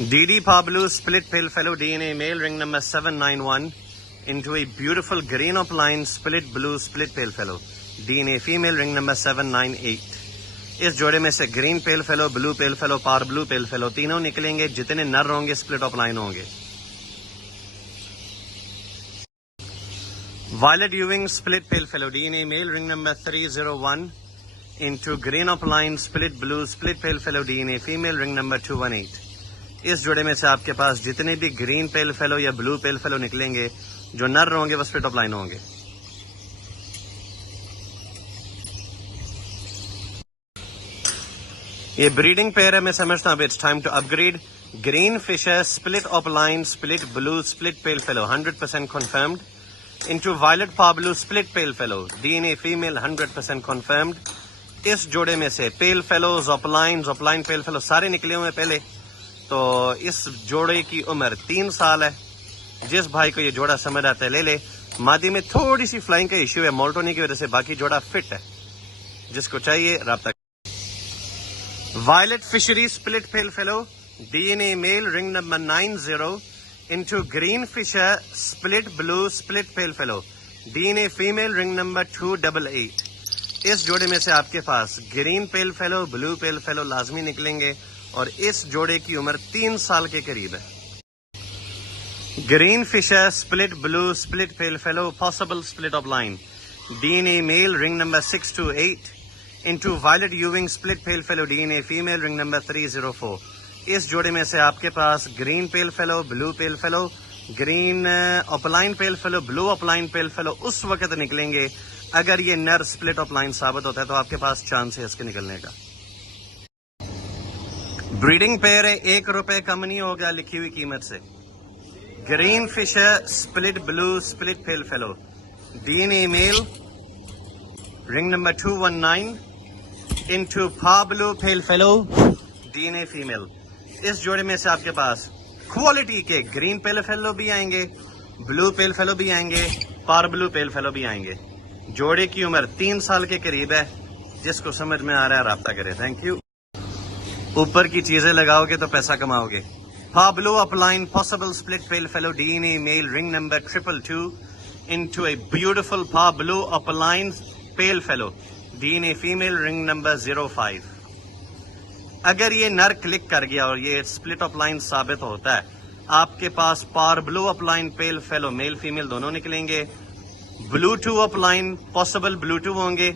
DD Pablo split pale fellow DNA male ring number 791 into a beautiful green opaline split blue split pale fellow DNA female ring number 798. اس جوڑے میں سے green pale fallow, blue pale fellow, پار بلو pale fellow تینوں نکلیں گے. جتنے نر ہوں گے سپلٹ اپ لائن ہوں گے. وائلٹ یوونگ split pale fallow D N A male ring number 301 into green upline split blue split pale fallow D N A female ring number 218. اس جوڑے میں سے آپ کے پاس جتنے بھی گرین پیل فیلو یا بلو پیل فیلو نکلیں گے جو نر ہوں گے وہ سپلٹ اپ لائن ہوں گے. یہ بریڈنگ پیئر ہے، میں سمجھتا ہوں it's time to upgrade. Green Fischer split upline split blue split pale fallow 100% confirmed into violet parblue split pale fallow D N A female 100% confirmed. اس جوڑے میں سے pale fallows upline pale fallow سارے نکلے ہوئے پہلے. تو اس جوڑے کی عمر 3 سال ہے. جس بھائی کو یہ جوڑا سمجھ آتا ہے لے لے. مادی میں تھوڑی سی فلائنگ کا ایشو ہے مولٹونی کی وجہ سے، باقی جوڑا فٹ ہے. جس کو چاہیے رابطہ. Violet Fischeri split pale fallow D N A male ring number 90 into green Fischer split blue split pale fallow D N A female ring number 288. اس جوڑے میں سے آپ کے پاس green pale fallow blue pale fallow لازمی نکلیں گے اور اس جوڑے کی عمر 3 سال کے قریب ہے. Green Fischer split blue split pale fallow possible split upline D N A male ring number 628 into violet یوونگ split pale fallow D N A female ring number 304. اس جوڑے میں سے آپ کے پاس green pale fallow blue pale fallow green upline pale fallow blue upline pale fallow اس وقت نکلیں گے اگر یہ نر سپلٹ اپ لائن ثابت ہوتا ہے تو آپ کے پاس چانس ہے اس کے نکلنے کا. بریڈنگ پیئر ہے، 1 روپے کم نہیں ہوگا لکھی ہوئی قیمت سے. Green Fischer split blue split pale fallow D N A male ring number 219 into parblue pale fallow D N A female. اس جوڑے میں سے آپ کے پاس کوالٹی کے گرین پیل فیلو بھی آئیں گے، بلو پیل فیلو بھی آئیں گے، پار بلو پیل فیلو بھی آئیں گے. جوڑے کی عمر 3 سال کے قریب ہے. جس کو سمجھ میں آ رہا ہے رابطہ کرے. Thank you. اوپر کی چیزیں لگاؤ گے تو پیسہ کماؤ گے. Parblue upline possible split pale fallow D N A male ring number 222 into a beautiful parblue upline pale fallow D N A female ring number 05. اگر یہ نر کلک کر گیا اور یہ سپلٹ اپ لائن ثابت ہوتا ہے آپ کے پاس par blue upline pale fallow male female دونوں نکلیں گے. بلو 2 اپ لائن پاسبل بلو 2 ہوں گے.